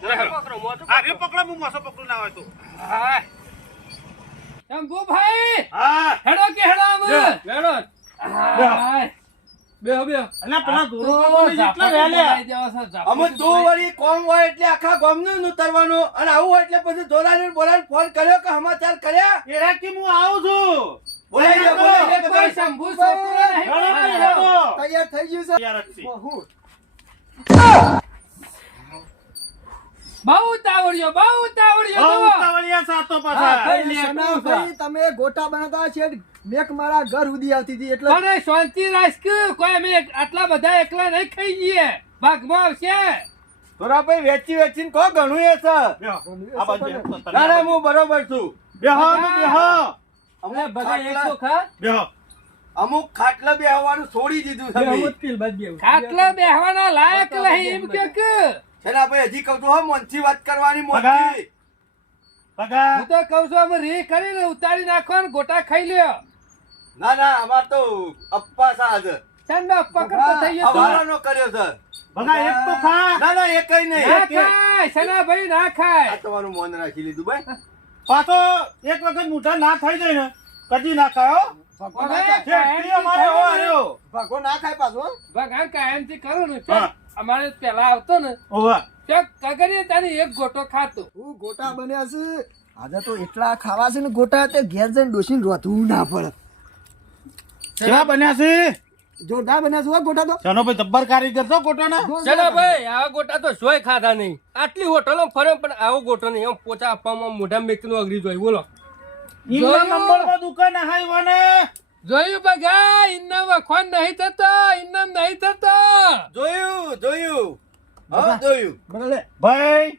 પકડો, મોટો આ રે પકડો હું મોસો પકડું ના હોય તો હા શંભુભાઈ હા હેડો કે હેડો અમે રેડો. હાય. બેહો બેહો. અલ્યા પેલા તો દોરો જેટલા રહ્યા લઈ જાઓ છો, ઝાપટ અમે તો વળી કોમ હોય એટલે આખા ગામનું ઉતરવાનું અને આવું હોય એટલે પછી દોરાને બોલાને ફોન કર્યો કે સમાચાર કર્યા એરા કે હું આવું છું બોલાઈ લે કોઈ શંભુ છોકરો નહીં હેડો, પડે. હેડો. તૈયાર થઈ ગયું છે તૈયાર જ છે. બહુ તાવડ્યો બહુ જુઓ. ઉતાવળિયા સાતો હા, પાછા કઈ લે, સનાભાઈ તમે ગોટા બનાવતા છે મેક મારા ઘર સુધી આવતી હતી એટલે પણ શાંતિ રાખ કોઈ અમે આટલા બધા એકલા નહીં ખાઈ જઈએ ભાગમાં આવશે. થોડા ભાઈ વેચીને કહો ઘણું એ છે. આ બાજુ ના ના હું બરોબર છું. બેહો બેહો અમને બધા ખાટલા- એકસો ખા બેહો અમુક ખાટલા બેહવાનું છોડી દીધું છે મેં. મુશ્કેલ બાદ બે ખાટલા બેહવાના લાયક નહીં એમ કે છે ને ભાઈ હજી કહું છું હો મોનથી વાત કરવાની મોનથી. પગા હું તો કઉ છું અમે રી કરીને ઉતારી નાખો ને ગોટા ખાઈ લ્યો. ના ના અમાર તો અપ્પા સાજ ચાંદા પકડ તો થઈ ગયો. અમારાનો કર્યો છે. પગા એક તો ખા ના ના એ કઈ નહીં. ના ખાય સનાભાઈ ના આ ખાય. તમારું મોન રાખી લીધું ભાઈ. પાછો એક વખત મોઢા ના થઈ જાય ને કદી ના ખાયો ભગો ના ખાય. શેઠી અમારે હો આર્યો ભગો ના ખાય પાછો ભગવાન કાયમથી કરું ને હા. અમારે પેલા આવતો ને ઓવા તો કગરીએ તારી એક ગોટો ખાતો. હું ગોટા બન્યા છે આજે તો એટલા ખાવા છે ને ગોટા તે ઘેર જઈને ડોસીને રોધવું ના પડે કેવા બન્યા છે જોરદાર બન્યા છે હો ગોટા તો ચનો ભાઈ જબ્બર કારીગર છો ગોટાના ચલો ભાઈ આવા ગોટા તો જોઈ ખાધા નહીં આટલી હોટલો ફરે પણ આવો ગોટો નહીં આમ પોચા આપવામાં મોઢા મેકનું અઘરી જોઈ બોલો ઈમના નંબરમાં દુકાન હાઈ વને જોયું બગા ઇન્નામ વખોન નહીં થતો ઇન્નામ નહીં થતો. જોયું હા જોયું. બરાબર ભાઈ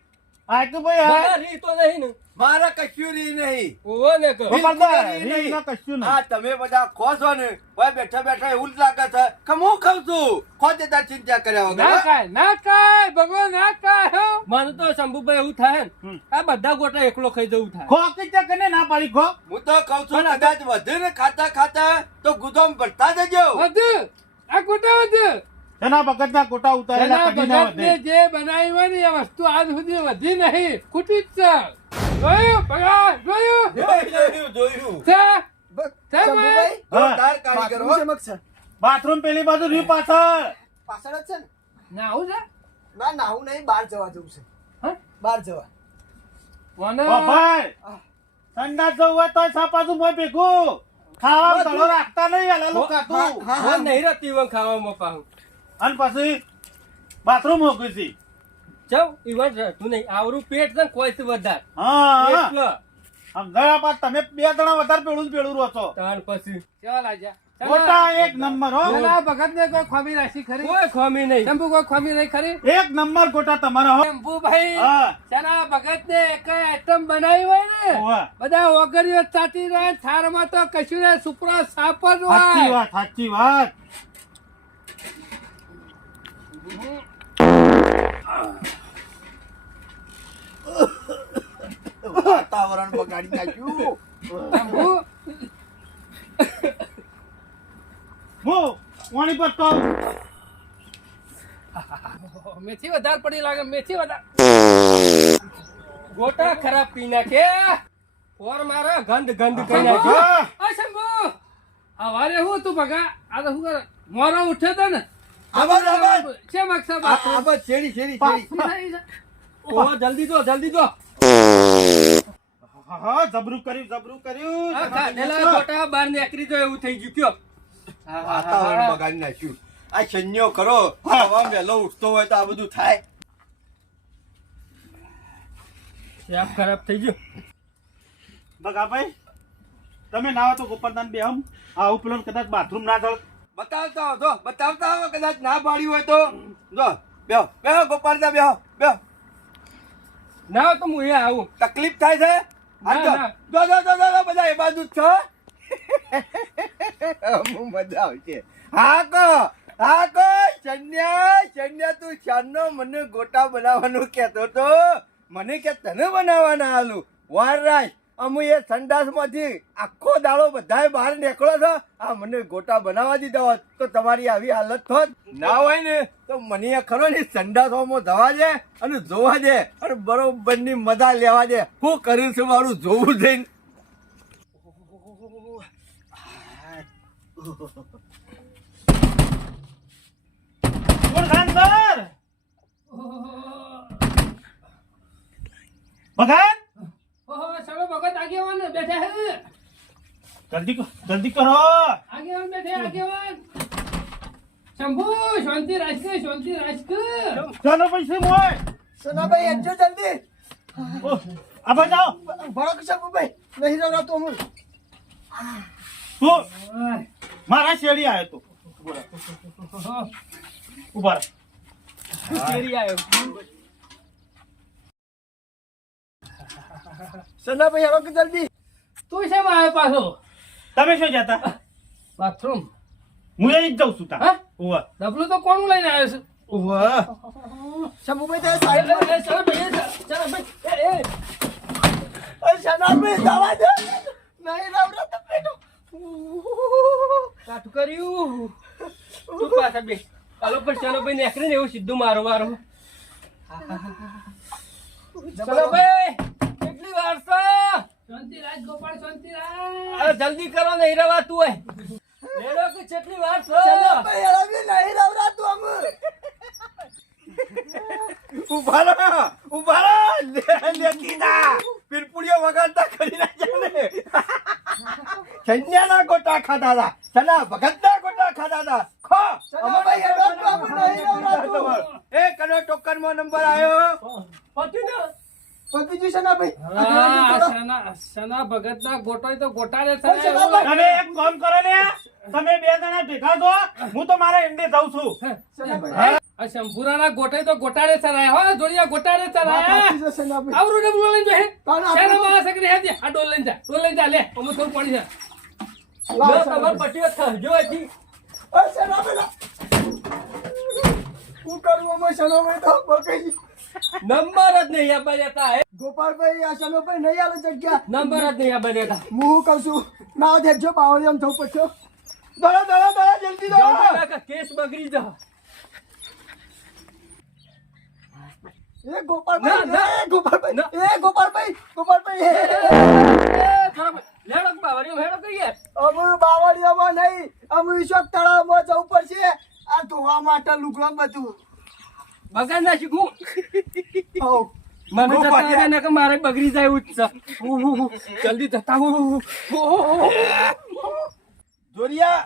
આ કે ભાઈ બધા હા રી તો નહીં ને મારા કશું રી નહીં. ઓવો ને કે બપરદા રી ના કશું ના હા તમે બધા ખો છો ને ભાઈ બેઠા બેઠા એવું જ લાગે છે કે હું ખાઉં છું. ખોતે તાર ચિંતા કર્યા ના વગર. ખાય ના ખાય ભગવાન ના ખાય હો. મને તો શંભુભાઈ એવું થાય ને આ બધા ગોટા એકલો ખાઈ જવું થાય ખો કે ચકને ના પાડી ખો હું તો કહું છું કદાચ વધે ને ખાતા ખાતા તો ગુદામ ભરતા જજો. વધુ આ ગોટા વધુ તેના બગતના કોટા ઉતારેલા એના કદી ના ભગતને વધે જે બનાવી હોય ને એ વસ્તુ આજ સુધી વધી નહીં ખૂટી જ છે. જોયું ભગા જોયું જોયું. છે શંભુભાઈ જોરદાર કારીગર હો. બાથરૂમ ચમક છે બાથરૂમ પેલી બાજુ રહ્યું પાછળ પાછળ જ છે ને ના આવું છે ના નાવું નહીં બહાર જવા જવું છે હા? બહાર જવા કોને ઓ ભાઈ ઠંડા જવું હોય તો સાપાસું મોય ભેગું ખાવા તળો રાખતા નહીં હલાલું કાતું હા નહીં રહેતી વન ખાવામાં પાહું અને પછી બાથરૂમ મોકલી છે ચમ ઈવન રહેતું નહીં આવરું પેટ છે ને કોઈ થી વધારે હા એટલે સમજાયા બાદ તમે બે જણા વધારે પેલું રહો છો તાણ પછી ચાલ આજા મોટા એક નંબર હો ભગત ને કોઈ ખમી રાખી ખરી કોઈ ખોમી નહીં શંભુ કોઈ ખમી નહીં ખરી એક નંબર ગોટા તમારા હો શંભુભાઈ હા ચાના ભગત ને એક આઈટમ બનાવી હોય ને ઓવા. બધા ઓગરીઓ ચાટી રહે થારમાં તો કશું ને સુપરા સાપ જ સાચી હોય. વાત સાચી વાત વાતાવરણ બગાડી નાખ્યું. શંભુ હું વાણી પર કહું મેથી વધારે પડી લાગે મેથી વધારે ગોટા ખરાબ પી નાખે ઓર મારા ગંધ ગંધ કરી નાખ્યો હા. આ શંભુ હવારે હું તું ભગા આ તો શું કરે મોરો ઉઠ્યો તો ને આબાદ, આબાદ. છે મકસદ આ બસ છેડી છેડી છેડી. ઓ જલ્દી જો જલ્દી જો હા જબરું કર્યું આ ખાધેલા ગોટા બહાર નીકળી જો એવું થઈ ગયું કયો વાતાવરણ બગાડી નાખ્યું. આ શન્યો કરો હવા વહેલો ઉઠતો હોય તો આ બધું થાય. શાપ ખરાબ થઈ ગયું બગા ભાઈ તમે ના હોય તો ગોપાલદાન બે હમ આ ઉપલન કદાચ બાથરૂમ ના જળ બતાવતા હો, જો બતાવતા હો, કદાચ ના પાડી હોય તો જો બેહો બેહો ગોપાલદા બેહો બેહો. ના હોય તો હું એ આવું તકલીફ થાય છે ના, હાલ જો. ના. જો જો જો જો બધા એ બાજુ જ છો. હું મજા આવશે. હા કો શન્યા તું શાનનો મને ગોટા બનાવવાનું કહેતો તો મને કે તને બનાવવાના હાલું વાર રાખ અમુ એ સંડાસમાંથી આખો દાડો બધાય બહાર નીકળો છો આ મને ગોટા બનાવવા દીધા હોત તો તમારી આવી હાલત થોત ના હોય ને તો મને એ ખરો ને સંડાસોમાં જવા દે અને જોવા દે અને બરોબરની મજા લેવા દે હું કર્યું છું મારું જોવું જઈને. સર ભગત ઓહો ચલો ભગત આગેવાન બેઠા હે જલ્દી કરો આગેવાન બેઠે આગેવાન શંભુ શાંતિ રાખ ચાલો પૈસે મોય સોનાભાઈ એજો જલ્દી આ બજાઓ ભરો કે શંભુભાઈ નહીં રવરાતો હું તું મારા શેરી આવ્યો તો ઉભા રહે. શેરી આવ્યો સોનાભાઈ હવે કે જલ્દી તું શેમાં આવ્યો પાછો તમે શું જતા બાથરૂમ હું એ જ જાઉં છું તા હા ઉભા ડબલું તો કોણ લઈને આવ્યો છે ઉભા શંભુભાઈ તે સાઈડ સોનાભાઈ દવા દે નહીં રવરાતો પેટો કાઠું કર્યું તું પાછા બે ચાલો પર ચાલો ભાઈ નેકરે ને એવું સીધું મારો મારો ચાલો ભાઈ કેટલી વાર છે શાંતિ રાજ ગોપાળ શાંતિ રાજ અરે જલ્દી કરો નહીં રવાતું હોય લેડો કે કેટલી વાર છે સોનાભાઈ હવે નહીં રવરાતો અમે ઉભા રહો લે કીધા પીરપુડીઓ વગાડતા કરી નાખ્યા ને સંજ્ઞાના ગોટા ખાધા હતા સના ભગતના ગોટા ખાધા હતા ખો સોનાભાઈ હવે તો અમે નહીં રવરાતો એ કનો ટોકનમાં નંબર આવ્યો પતિજી સોનાભાઈ સના ભગતના ગોટો તો ગોટાળે સોનાભાઈ. તમે એક કામ કરો ને તમે બે જણા ભેગા થો હું તો મારા ઈંડે જાઉં છું સોનાભાઈ આ શંભુરાના ગોટે તો ગોટાળે ચરાયા હો જોડિયા ગોટાળે ચરાયા પતિજી સોનાભાઈ આવરું ડબલું લઈને જો હે તાન આપણે- શેના મારા સકરી હે આ ડોલ લઈને જા લે અમે થોડું પડી જા જો તમાર પટીઓ થજો હતી ઓ સોનાભાઈ હું કરું અમે સોનાભાઈ તો બકઈ નંબર જ નહીં આપવા દેતા હે ગોપાલભાઈ આ સોનાભાઈ નહીં આલે જગ્યા નંબર જ નહીં આપવા દેતા હું કહું છું ના દેખજો બાવળી આમ થવું પડશે દોડો જલ્દી દોડો જલ્દી કાકા કેસ બગડી જા એ ગોપાલભાઈ ના, એ ગોપાલભાઈ એ ગોપાલભાઈ લેડો બાવરીઓ હેડો કહીએ અમે બાવળીઓમાં નહીં અમે ઈશોક તળાવમાં જવું પડશે આ ધોવા માટે લુગડા બધું બગાડ ના શીખું હોવ. મને જતા રહે ને કે મારે બગડી જાય એવું જ છે જલ્દી જતા જોરિયા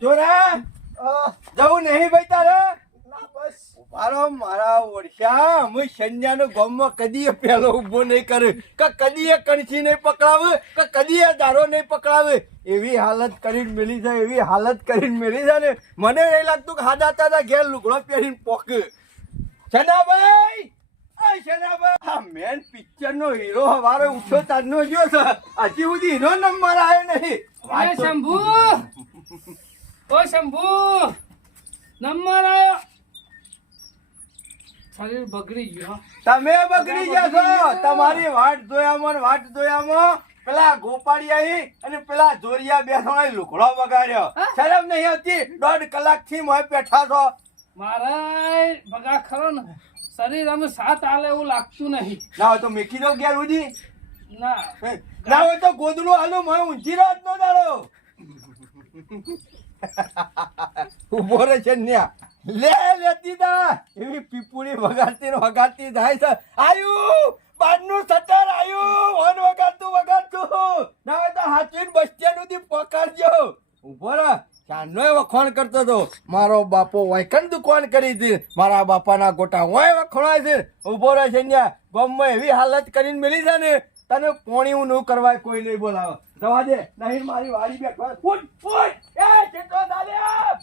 જોરા જવું નહીં ભાઈ તારે ના બસ મારો મારા ઓરસા હું સંજ્ઞાનો ગામમાં કદી પેલો ઉભો નહીં કરે કે કદી કણસી નહીં પકડાવે કે કદી દારો નહીં પકડાવે એવી હાલત કરીને મેલી છે એવી હાલત કરીને મેલી છે ને મને નહીં લાગતું કે હાડા તારા ઘેર લુગડો પહેરીને પોકે શનાભાઈ શનાભાઈ આ મેન પિક્ચર નો હીરો હવારે ઉઠો તારનો જો છે હજી સુધી હીરો નંબર આવ્યો નહીં એ શંભુ ઓ શંભુ નંબર આયો શરીર બગડી ગયો તમે બગડી ગયા છો તમારી વાટ જોયામાં પેલા ગોપાળિયા અને પેલા જોરિયા બેસવાનો લુગડો બગાડ્યો શરમ નહીં આવતી 1.5 કલાકથી મોય બેઠા છો મારા ભગા ખરો ને શરીર અમે સાથ આલે એવું લાગતું નહીં ના હોય તો મેકી દો ઘેર ઉજી ના ના હોય તો ગોદડું હાલું મોય ઊંચી રાત નો દાડો ઉભો રે છે ન્યા લેતી તા એવી પીપુડી વગાડતી જાય છે આયુ બારનું સટર આયુ ઓન વગાડતું ના હોય તો હાચવીને બસ સ્ટેન્ડ સુધી પકડજો ઉભો રે ચાંદોય વખોણ કરતો હતો મારો બાપો વાયકન દુકાન કરી હતી મારા બાપાના ગોટા હોય વખોણાય છે ઉભો રહે છે ન્યા ગામમાં એવી હાલત કરીને મેલી છે ને તને પોણી હું ન કરવાય કોઈ નહીં બોલાવે જવા દે નહીં મારી વાડી બેઠવા ફૂટ એ જેટલો દાલ્યા